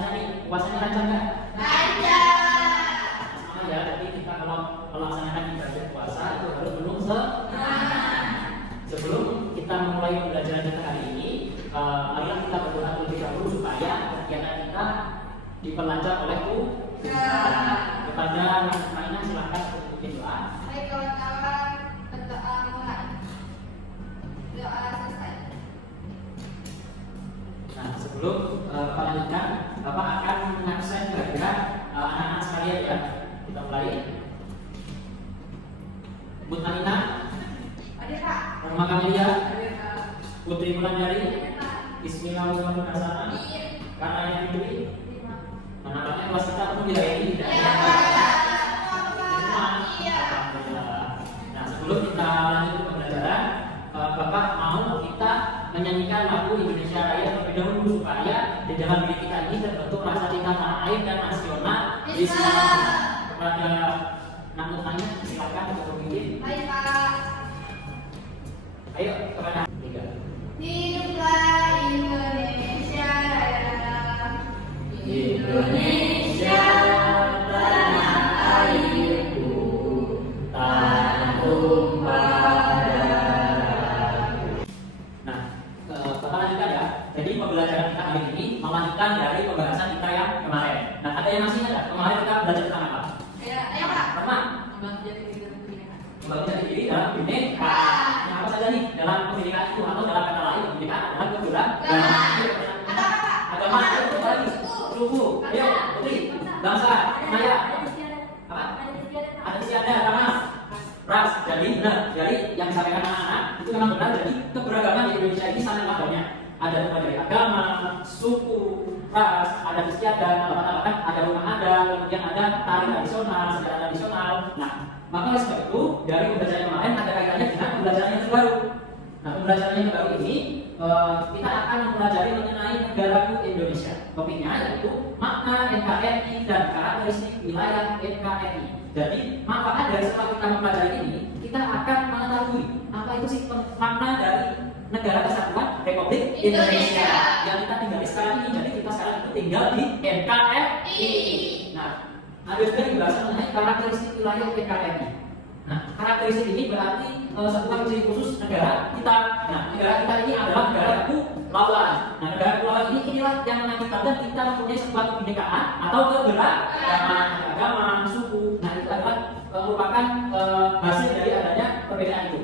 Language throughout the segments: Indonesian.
puasanya nih, puasanya lancar nggak? Lancar. Sama ya, jadi kita kalau melaksanakan ibadah puasa itu harus penuh semangat. Sebelum kita memulai pembelajaran kita hari ini, marilah kita berdoa terlebih dahulu supaya kegiatan kita diperlancar oleh Tuhan. Kepada Raina silakan untuk bikin doa. Baik kawan-kawan, berdoa mulai. Doa selesai. Nah, sebelum Bapak lanjutkan, Bapak akan mengabsen kira-kira anak-anak sekalian ya. Kita mulai. Bu Tanina, Ada Pak. Roma Kamelia, Ada Pak. Putri Wulandari, Ada Pak. Bismillahirrahmanirrahim. Iya. Kakaknya Fitri, Lima. anak-anaknya kelas kita pun tidak ini tidak. Iya Pak. Iya. Alhamdulillah. Nah, sebelum kita lanjut ke pembelajaran, Bapak mau kita menyanyikan lagu Indonesia Raya terlebih dahulu supaya di dalam diri kita ini terbentuk rasa cinta tanah air dan nasional. Bisa. Kepada namutannya silakan untuk memimpin. Baik Pak. Ayo kepada tiga. Hiduplah Indonesia Raya. Indonesia tanah airku, tanah tumpah darahku. Nah, Bapak lanjutkan ya. Jadi pembelajaran kita hari ini melanjutkan dari pembahasan kita yang kemarin. Nah, ada yang masih ingat? Kemarin kita belajar tentang apa? Ayo Pak. Pertama, Kembang jati diri dan kebinekaan. kembali jati diri dalam bineka. Nah, apa saja nih dalam kebinekaan itu atau dalam kata lain kebinekaan adalah keberagaman. Ada apa Pak? Agama, itu lagi. Suku, ayo, putri, bangsa, maya, apa? Ada istiadat, agama, ras. Jadi benar, dari yang disampaikan anak-anak itu memang benar. Jadi keberagaman di Indonesia ini sangat banyak. Ada mulai dari agama, suku, ras, ada istiadat, ada rumah adat, kemudian ada tari tradisional, sejarah tradisional. Nah, maka oleh sebab itu dari pembelajaran kemarin ada kaitannya dengan pembelajaran yang terbaru. Nah, pembelajaran yang terbaru ini kita akan mempelajari mengenai negaraku Indonesia. Topiknya yaitu makna NKRI dan karakteristik wilayah NKRI. Jadi, manfaat dari setelah kita mempelajari ini, kita akan mengetahui apa itu sih makna dari negara kesatuan Republik Indonesia yang kita tinggal sekarang ini. Jadi kita sekarang itu tinggal di NKRI. Nah, ada juga dibahas mengenai karakteristik wilayah NKRI. Nah, karakteristik ini berarti sebuah ciri khusus negara kita. Nah, negara kita ini adalah negara kepulauan. Nah, negara kepulauan ini inilah yang mengakibatkan kita mempunyai sebuah kebinekaan atau keberagaman agama, suku. Nah, itu adalah merupakan hasil dari adanya perbedaan itu.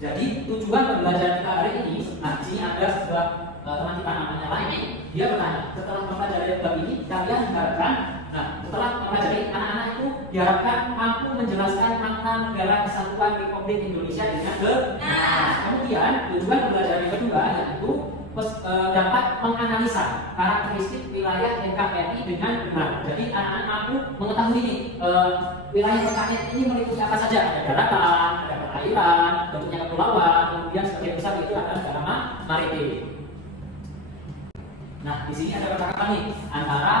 Jadi tujuan pembelajaran kita hari ini, nah di sini ada sebuah teman kita namanya Laini. Dia bertanya, setelah mempelajari bab ini, kalian diharapkan, nah setelah mempelajari anak-anak itu diharapkan mampu menjelaskan makna negara kesatuan Republik Indonesia dengan benar. Kemudian tujuan pembelajaran yang kedua yaitu dapat menganalisa karakteristik wilayah NKRI dengan benar. Jadi anak-anak mampu mengetahui ini wilayah NKRI ini meliputi apa saja, ada daratan, ada perairan, bentuknya kepulauan, kemudian sebagian besar itu adalah daerah maritim. Nah, di sini ada percakapan nih antara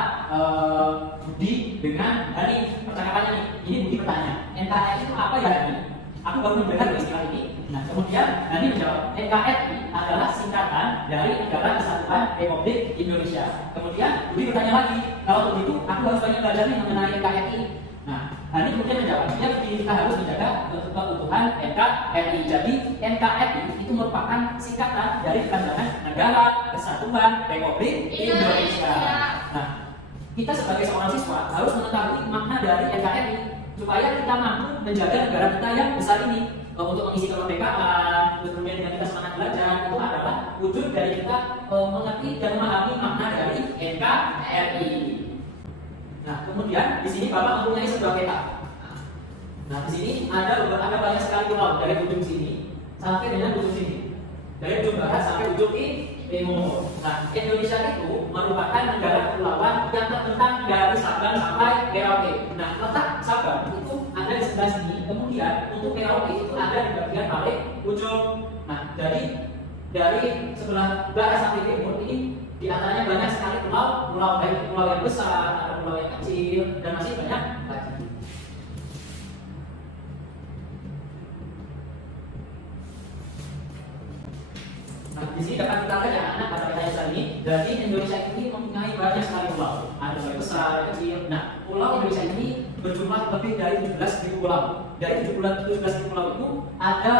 Budi dengan Dani. Percakapannya nih, ini Budi bertanya, NKRI itu apa ya Dani? Aku baru mendengar istilah ini. Nah, kemudian Dani menjawab, NKRI adalah singkatan dari Negara Kesatuan Republik Indonesia. Kemudian Budi bertanya lagi, kalau begitu aku harus banyak belajar nih mengenai NKRI. Nah, Dani kemudian menjawab, kita harus menjaga keutuhan NKRI. Jadi NKRI itu merupakan singkatan dari kepanjangan Negara Kesatuan Republik Indonesia. Nah, kita sebagai seorang siswa harus mengetahui makna dari NKRI supaya kita mampu menjaga negara kita yang besar ini. Untuk mengisi kemerdekaan, kemudian dengan kita semangat belajar, itu adalah wujud dari kita mengerti dan memahami makna dari NKRI. Nah, kemudian di sini Bapak mempunyai sebuah peta. Nah, di sini ada banyak sekali pulau dari ujung sini sampai dengan ujung sini. Dari ujung barat sampai ujung timur. Nah, Indonesia itu merupakan negara kepulauan yang terbentang dari Sabang sampai Merauke. Nah, letak Sabang itu ada di sebelah sini. Kemudian untuk Merauke itu ada di bagian paling ujung. Nah, jadi dari sebelah barat sampai timur ini di antaranya banyak sekali pulau, baik pulau yang besar, ada pulau yang kecil, dan masih banyak lagi. Nah, di sini dapat kita lihat ya anak pada pertanyaan ini. Jadi Indonesia ini mempunyai banyak sekali pulau. Ada pulau besar, kecil. Nah, pulau Indonesia ini berjumlah lebih dari 17.000 pulau. Dari 17.000 pulau itu ada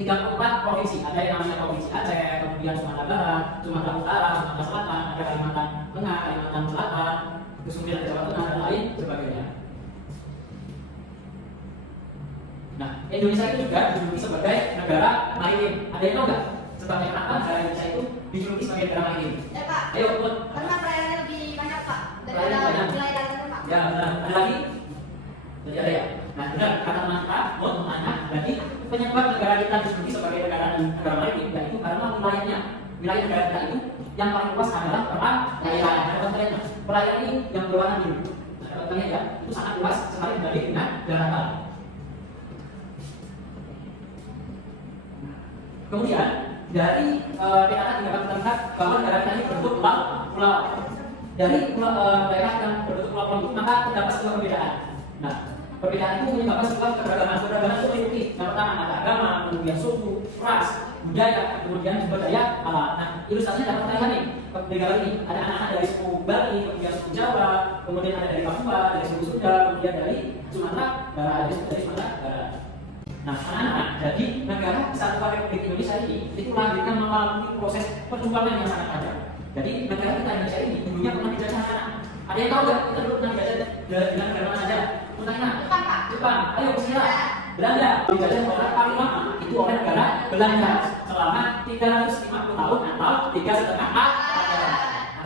34 provinsi. Ada yang namanya provinsi Aceh, kemudian Sumatera Barat, Sumatera Utara, Sumatera Selatan, ada Kalimantan Tengah, Kalimantan Selatan, kemudian ada Jawa Tengah dan lain sebagainya. Nah, Indonesia itu juga dijuluki sebagai negara maritim. Ada yang tahu nggak? Sebagai kenapa negara Indonesia itu dijuluki sebagai negara maritim? Ya Pak. Ayo, Bud. Karena pelayanannya lebih banyak Pak daripada Pelayanan banyak. wilayah lainnya Pak. Ya, benar. Ada lagi? Jadi ada ya. Nah, benar kata mata, Bud menanya. Jadi penyebab negara kita dijuluki sebagai negara maritim yaitu karena wilayahnya. Wilayah negara kita itu yang paling luas adalah perairan. Ada kontinennya. Perairan ini yang berwarna biru. Nah, contohnya ya, itu sangat luas sekali dibanding dengan daratan. Kemudian dari peta juga dapat terlihat bahwa negara kita ini berbentuk pulau. Dari daerah yang berbentuk pulau itu maka terdapat sebuah perbedaan. Nah, perbedaan itu menyebabkan sebuah keberagaman. Keberagaman itu meliputi yang pertama ada agama, kemudian suku, ras, budaya, kemudian juga daya alam. Nah, ilustrasinya dapat terlihat nih negara ini ada anak-anak dari suku Bali, kemudian suku Jawa, kemudian ada dari Papua, dari suku Sunda, kemudian dari Sumatera Barat, dari Sumatera Barat. Nah, anak-anak, jadi negara Kesatuan Republik Indonesia ini itu melahirkan melalui proses perjuangan yang sangat panjang. Jadi negara kita Indonesia ini dulunya pernah dijajah anak. Ada yang tahu nggak kita dulu pernah dijajah dengan negara mana saja? China, Jepang, ayo Rusia, Belanda dijajah oleh paling lama itu oleh negara Belanda selama 350 tahun atau 3,5 abad.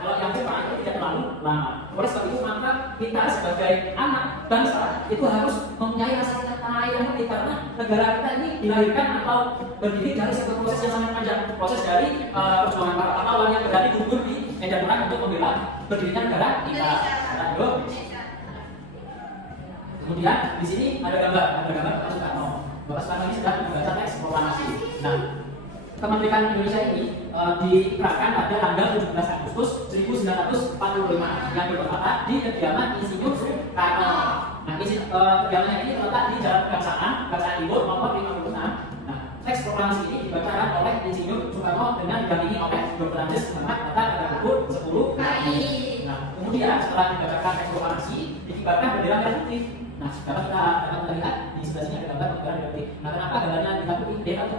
Kalau yang Jepang itu tidak terlalu lama. Oleh sebab itu maka kita sebagai anak bangsa itu harus mempunyai rasa cinta tanah air yang lebih karena negara kita ini dilahirkan atau berdiri dari sebuah proses yang sangat panjang. Proses dari perjuangan para pahlawan yang berani gugur di medan perang untuk membela berdirinya negara kita. Kemudian di sini ada gambar Pak Soekarno. Bapak Soekarno ini sudah membaca teks proklamasi. Nah, kemerdekaan Indonesia ini dikerahkan pada tanggal 17 Agustus 1945 yang bertepatan di kediaman Insinyur Soekarno. Nah, kediamannya ini terletak di Jalan Kebangsaan Timur nomor 56. Nah, teks proklamasi ini dibacakan oleh Insinyur Soekarno dengan didampingi oleh Dr. Andes Muhammad Hatta pada pukul 10 pagi. Nah, kemudian setelah dibacakan teks proklamasi, dikibarkan bendera merah putih. Nah, dapat kita lihat di sebelah sini ada gambar bendera merah putih. Nah, kenapa gambarnya merah putih? Dia tahu?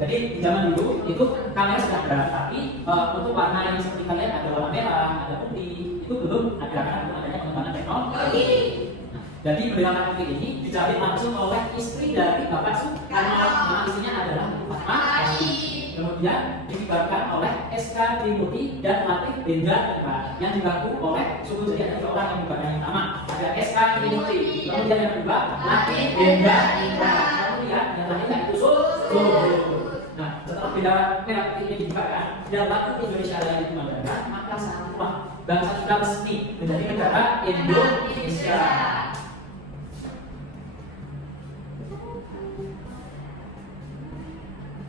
Jadi di zaman dulu itu kamera sudah ada, tapi untuk warna yang seperti kalian ada warna merah, ada putih, itu belum ada karena belum adanya pengembangan teknologi. Nah, jadi bendera merah putih ini dijalin langsung oleh istri dari Bapak Soekarno. Nama istrinya adalah Ibu Fatmawati. Kemudian dikibarkan oleh SK Trimurti dan Latif Dendra yang dibantu oleh suku. Jadi ada dua orang yang dikibarkan yang pertama ada SK Trimurti, kemudian yang kedua Latif Dendra. Kemudian yang terakhir itu Nah, setelah bendera merah putih ini dikibarkan dan lagu Indonesia Raya dikumandangkan, maka saatlah bangsa kita resmi menjadi negara Indonesia.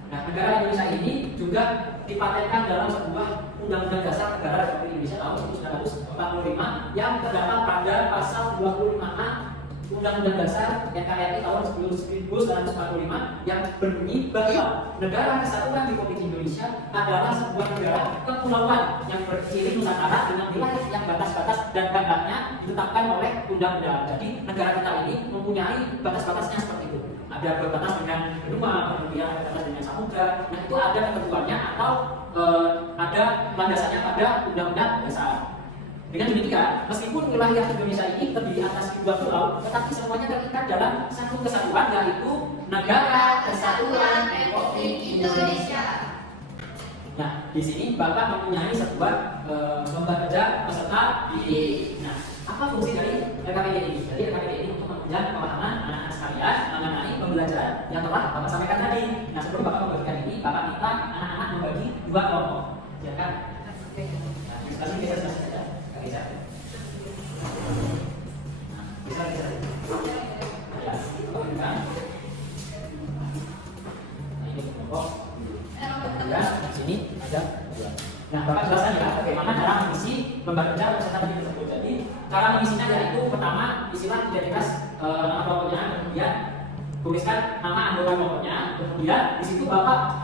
Nah, negara Indonesia ini juga dipatenkan dalam sebuah Undang-Undang Dasar Negara Republik Indonesia tahun 1945 yang terdapat pada pasal 25A Undang-Undang Dasar NKRI tahun 1945 yang berbunyi bahwa negara kesatuan Republik Indonesia adalah sebuah negara kepulauan yang berdiri Nusantara dengan wilayah yang batas-batas dan batasnya ditetapkan oleh undang-undang. Jadi negara kita ini mempunyai batas-batasnya seperti itu. Ada berbatas dengan benua, kemudian ada batas dengan samudra. Nah, itu ada ketentuannya atau ada landasannya pada undang-undang dasar. Dengan demikian, meskipun wilayah Indonesia ini terdiri atas dua pulau, tetapi semuanya terikat dalam satu kesatuan, yaitu Negara Kesatuan Republik Indonesia. Nah, di sini Bapak mempunyai sebuah lomba kerja peserta didik. Nah, apa fungsi dari RKPD ini? Jadi RKPD ini untuk menunjang pemahaman anak-anak sekalian mengenai pembelajaran yang telah Bapak sampaikan tadi. Nah, sebelum Bapak membagikan ini, Bapak minta anak-anak membagi dua kelompok. Silakan. Nah, disini kita sudah saja. Bisa. Bisa. Ya, kan? Nah, ini kelompok. Ya, di sini ada. Nah, Bapak jelaskan ya bagaimana cara mengisi lembar kerja peserta didik tersebut. Jadi, cara mengisinya yaitu pertama isilah identitas nama kelompoknya, kemudian tuliskan nama anggota kelompoknya, kemudian di situ Bapak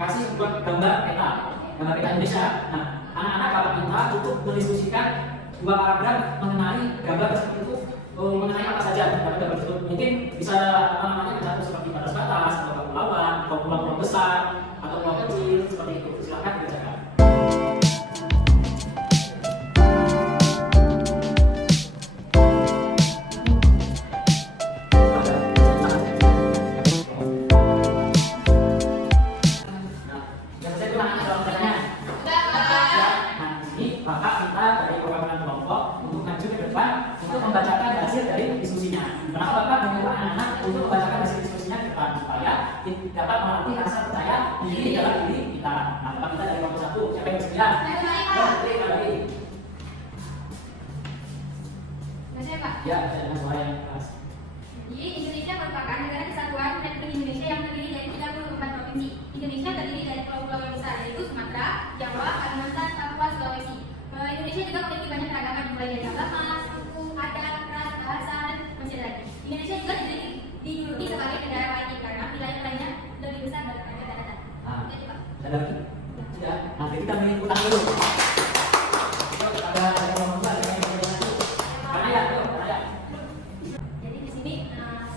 kasih sebuah gambar peta Indonesia. Nah, anak-anak Bapak minta untuk mendiskusikan 2 paragraf mengenai gambar tersebut itu mengenai apa saja gambar tersebut. Mungkin bisa mencakup seperti batas-batas, atau kepulauan, atau pulau-pulau besar, atau pulau kecil, seperti itu. Silakan dibacakan. Membacakan hasil dari diskusinya. Kenapa Bapak menyuruh anak-anak untuk membacakan hasil diskusinya ke depan supaya dapat melatih rasa percaya diri dalam diri kita. Nah, Bapak kita dari kelompok 1, siapa yang bersedia? Ya, dengan suara yang keras. Jadi Indonesia merupakan negara kesatuan Republik Indonesia yang terdiri dari 34 provinsi. Indonesia terdiri dari pulau-pulau yang besar yaitu Sumatera, Jawa, Kalimantan, Papua, Sulawesi. Indonesia juga memiliki banyak keragaman mulai dari agama, adat, ras, bahasa, dan masih lagi. Indonesia juga dijuluki sebagai negara maritim karena wilayah-wilayahnya lebih besar daripada daratan. Oke, coba. Ada lagi? Tidak. Nanti kita main utang dulu. Ada ngomong apa? Karena ya, Jadi di sini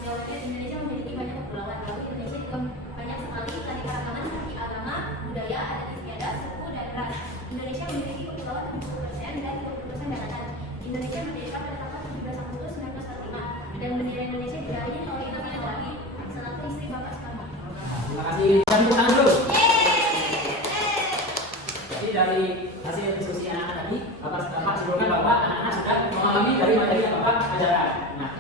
teorinya Indonesia memiliki banyak kepulauan. Lalu Indonesia juga banyak sekali keanekaragaman seperti agama, budaya, adat istiadat, suku, dan ras. Indonesia memiliki kepulauan 70% dan 20% daratan. Indonesia merdeka pada tanggal 17 Agustus 1945 dan bendera Indonesia diraih oleh Ibu Megawati selaku istri Bapak Soekarno. Terima kasih. Kami tangan dulu. Jadi dari hasil diskusi anak-anak tadi, Bapak simpulkan bahwa anak-anak sudah memahami dari materi yang Bapak ajarkan. Nah,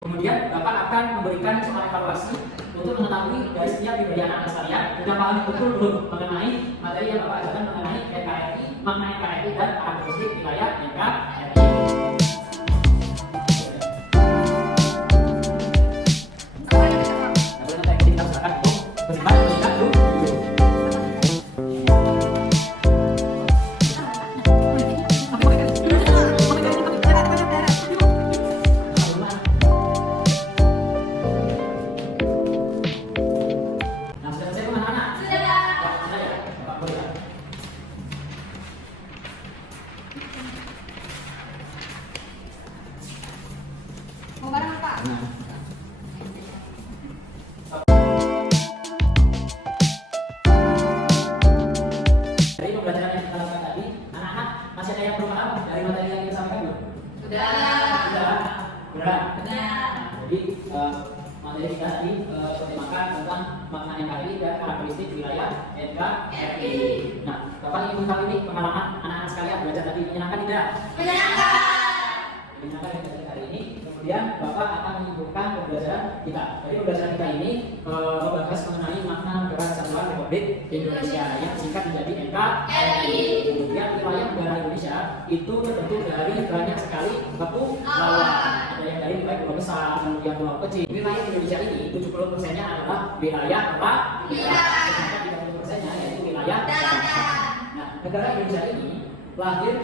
kemudian Bapak akan memberikan soal evaluasi untuk mengetahui dari setiap pribadi anak-anak sekalian sudah paham betul belum mengenai materi yang Bapak ajarkan mengenai NKRI, makna NKRI dan karakteristik wilayah NKRI. Mau bareng apa? Dari pembelajaran yang kita lakukan tadi, anak-anak masih ada yang belum paham dari materi yang kita sampaikan belum? Sudah. Benar. Benar. Jadi materi kita tadi bertemakan tentang makna NKRI dan karakteristik wilayah NKRI. Nah, Bapak ingin mengetahui nih pengalaman anak-anak sekalian belajar tadi menyenangkan tidak? Menyenangkan. Menyenangkan dari hari ini. Kemudian Bapak akan menyimpulkan pembelajaran kita. Dari pembelajaran kita ini membahas mengenai makna negara kesatuan Republik Indonesia yang disingkat menjadi NKRI. Kemudian wilayah negara Indonesia itu terbentuk dari banyak sekali kepulauan. Ada yang dari mulai pulau besar, kemudian pulau kecil. Wilayah Indonesia ini 70%-nya adalah wilayah apa? Sedangkan 30%-nya yaitu wilayah daratan. Nah, negara Indonesia ini lahir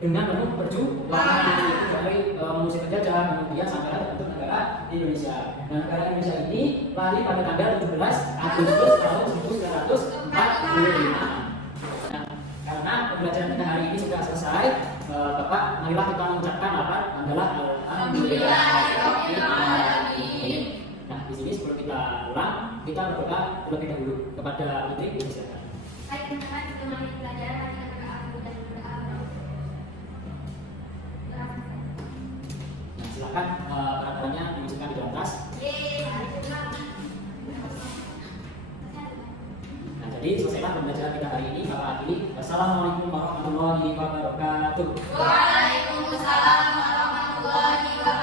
dengan penuh perjuangan dari mengusir penjajah, kemudian sampai terbentuk negara Indonesia. Dan negara Indonesia ini lahir pada tanggal 17 Agustus tahun 1945. Nah, karena pembelajaran kita hari ini sudah selesai, Bapak, marilah kita mengucapkan apa? Adalah Alhamdulillah. Nah, di sini sebelum kita ulang, kita berdoa terlebih dahulu kepada Putri Indonesia. Baik, teman-teman, kita mulai pelajaran pada kata aku dan berdoa. Nah, silakan peraturannya dimasukkan di dalam tas. Nah, jadi selesailah pembelajaran kita hari ini. Bapak akhiri. Wassalamualaikum warahmatullahi wabarakatuh. Waalaikumsalam warahmatullahi wabarakatuh.